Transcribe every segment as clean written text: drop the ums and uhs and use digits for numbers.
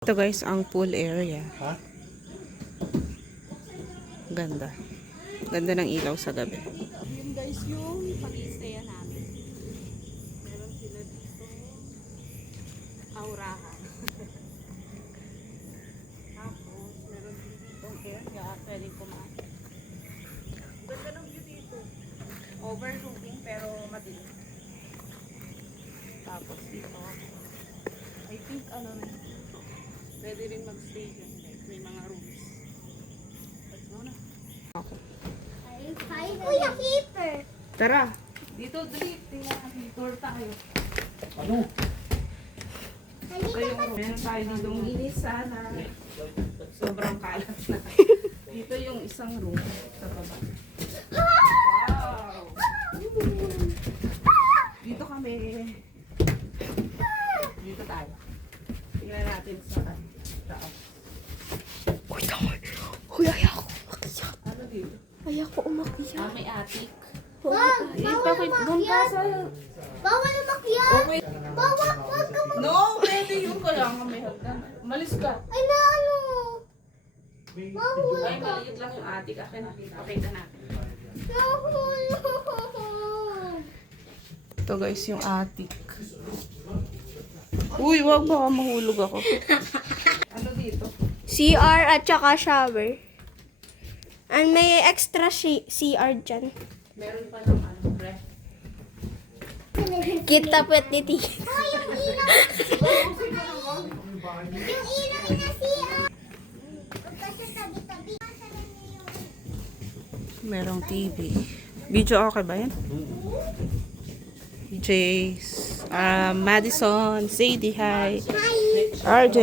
Ito guys, ang pool area. Ha? Ganda. Ganda ng ilaw sa gabi. Yun guys yung pag-i-stayan namin. Meron sila dito aurahan. Tapos meron din ditong area pwedeng kumain. Ganda ng view dito. Overlooking pero madilim. Tapos dito I think pwede rin mag-stay dyan guys. May mga rooms. Let's go na. Kuya Keeper. Tara! Dito, dali. Tingnan natin. Tour tayo. Ano? Ito yung meron tayo ditong linis sana. Sobrang kalat na. Dito yung isang room sa baba. Wow! Dito kami. Dito tayo. Tingnan natin sa taas. Uy, tama. Uy, ayaw ko umakyat. Ano dito? Ayaw ko umakyat. May attic. Bawal umakyat. Bawal umakyat. Okay. Bawal, wag ka mag... No, pwede yung kailangan may hagdan. Malis ka. Ay, na ano. Bawal Ay, ka. maliit lang yung attic. Akin, pakita natin. Nahulog. Ito guys, yung attic. Uy, wag baka mahulog ako. Ano dito? CR at saka shower. And may extra CR dyan. Meron pa ng ref. Kita po at niti. Oh, yung ilaw. Yung ilaw na CR. Kasi tabi-tabi. Merong TV. Video okay ba yan? Jace, Madison, Sadie, hi. RJ,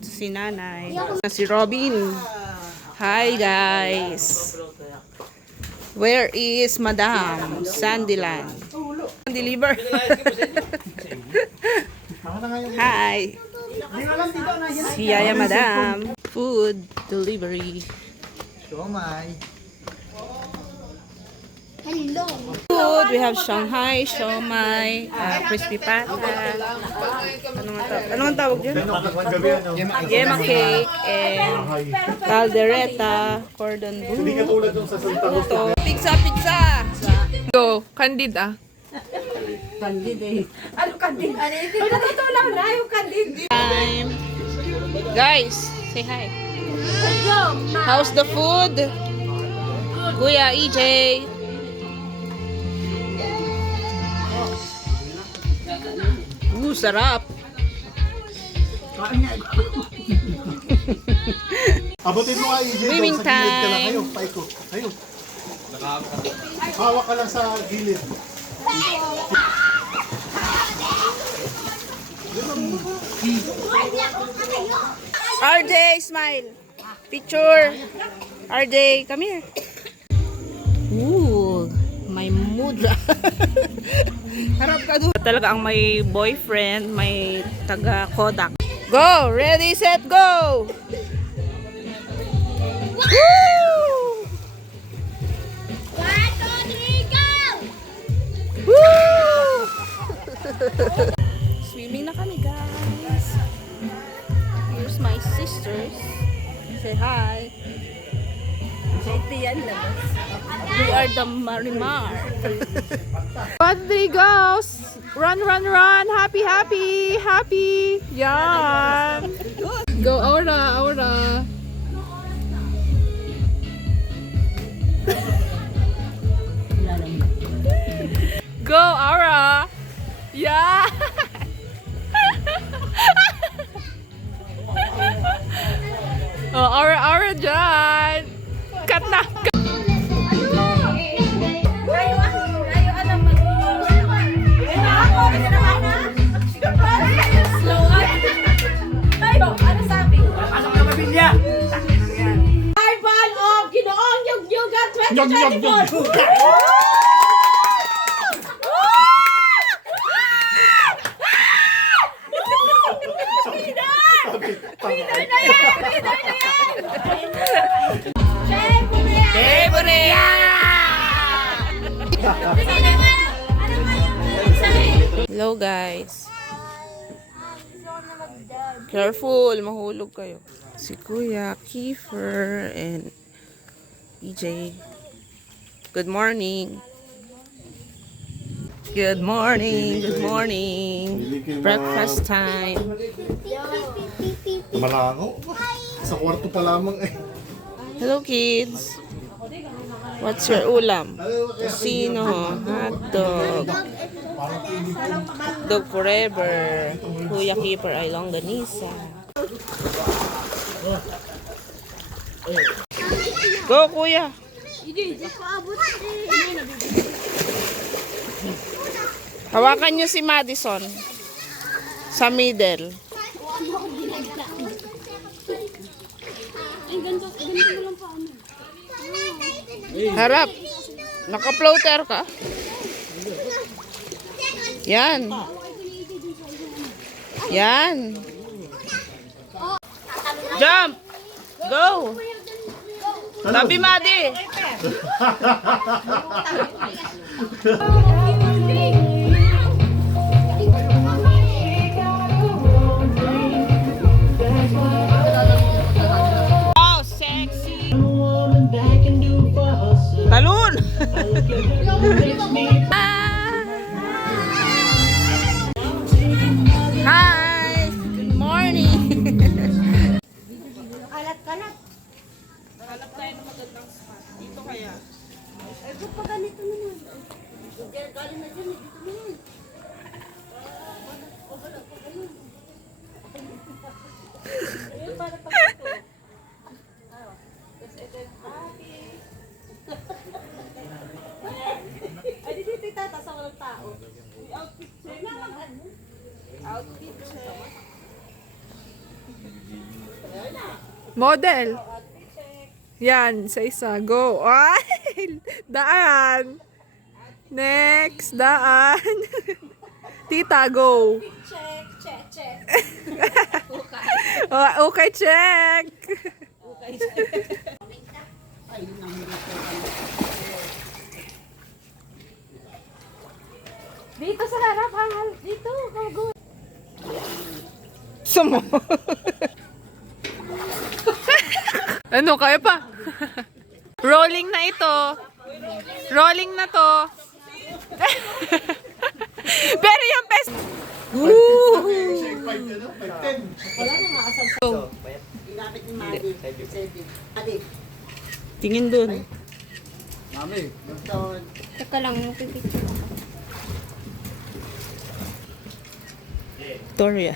si Nanay, si Robin. Hi guys. Where is Madam Sandyland? Deliver. Hi. Si Yaya Madam. Food delivery. Siomay. Hello. Food, we have Shanghai, siomai, crispy pata. Ano nga tawag dyan? Yema cake, and caldereta, cordon Hindi ka bleu. tulad nung sa Santa Rosa. Pizza, pizza! Go, Candid ah. Time. Guys, say hi. How's the food? Kuya EJ. Sarap. Abutin mo nga, EJ. Swimming Sa gilid ka lang. time. Ayaw, paiko. Ayaw. Hawak ka lang sa gilid. RJ, smile. Picture. RJ, come here. Ooh, may mood. Harap ka doon. Talaga ang may boyfriend, may taga Kodak. Go! Ready, set, go! Woo! 1, 2, 3, go! Woo! Swimming na kami, guys. Here's my sisters. Say hi. We are the Marimar. 1, 3, go! Run, run, run! Happy, happy, happy! Yan! Go, Aura, Aura! Go, Aura! Yeah! Oh, Aura, Aura dyan! Cut na! Carnival of Ginoong Yugyugan 2024! Hello guys. Gusto ko na mag-dab. Careful, mahulog kayo. Si Kuya Kiefer and PJ. Good morning. Good morning. Good morning. Breakfast time. Malango. Sa kwarto pa lamang eh. Hello kids. What's your ulam? Tosino, hotdog. Dog forever. Kuya Keeper ay longganisa. Go kuya. Hawakan niyo si Madison. Sa middle. Harap. Naka-floater ka? Yan. Yan. Jump. Go. Tabi, Madi. Oh, sexy. Talon. Hi. Good morning. Kalat-kalat. Hanap tayo ng magandang spot. Dito kaya. Eh, ba't pa ganito naman? Galing na dyan, dito naman. Ay, dito itata sa walang tao. Outfit check. Outfit check. Model. Yan, sa isa. Go. Ay! Daan. Next, daan. Tita, go. Check, check, check. Oh, okay, check. Dito sa harap, hangal. Dito, go. Sumo. Ano, kaya pa? Rolling na ito. Rolling na to. Pero yung best. Shake 5 na, 5-10. Tingin dun. Mami, Teka lang, pipicture ako. Victoria.